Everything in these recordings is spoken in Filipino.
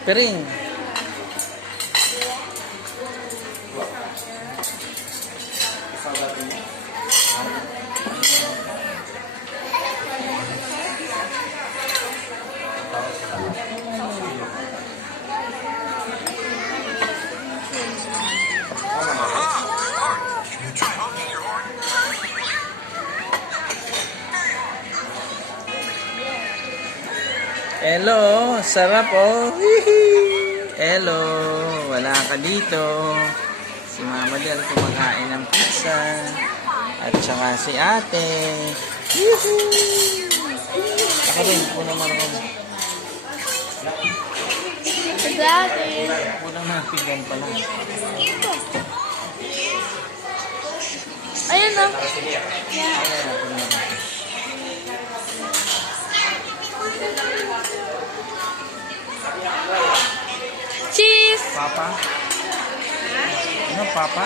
Piring. Hello, sarap oh. Hello, wala ka dito. Si Mama Del kumakain ng pizza. At saka si ate. Ako rin, punang marunong. Si ate. Punang mga pinggan pa lang. Ayun o. Cheese! Papa? Ano, Papa?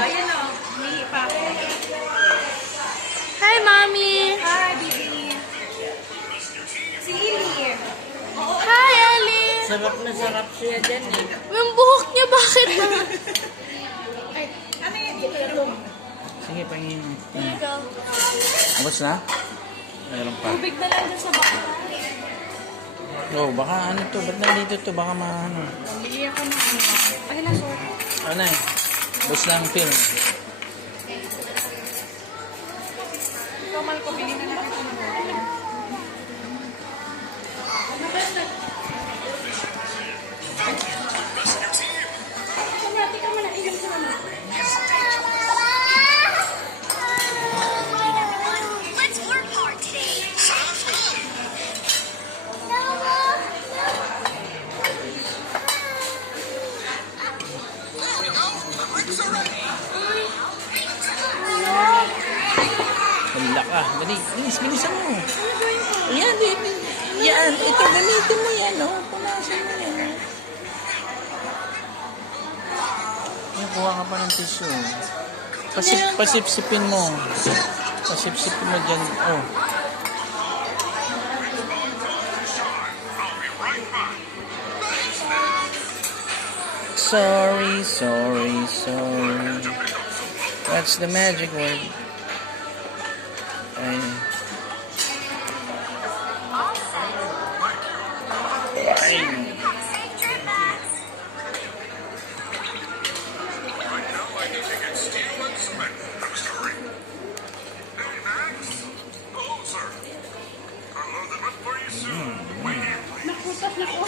Hi, Mommy! Hi, baby. Si Lily. Hi, Ellie! Sarap na sarap siya dyan eh. Yung buhok niya, bakit? Ano yan? Ito. Sige, pangin. Ikaw. Abos na? Meron pa. Tubig na lang dyan sa baka. Oh, baka ano to? Ba't nandito to? Baka maano. Bili ako ng ano. Ay, na, sorry. Ano eh? Bus lang film. Normal ko, bili na lang ako ng ano. Kumati ka muna. Ilan ka naman. Let's work hard today. Wala ka. Dali. Bilis, bilisan mo. Ayan, baby. Yan. Ito, gamitin mo yan. Oh. Punasan mo yan. Ay, kuha ka pa ng tissue. Pasip-sipin mo. Pasip-sipin mo dyan. Oh. Sorry, sorry, sorry. That's the magic word. Ay. Nakutas na ko.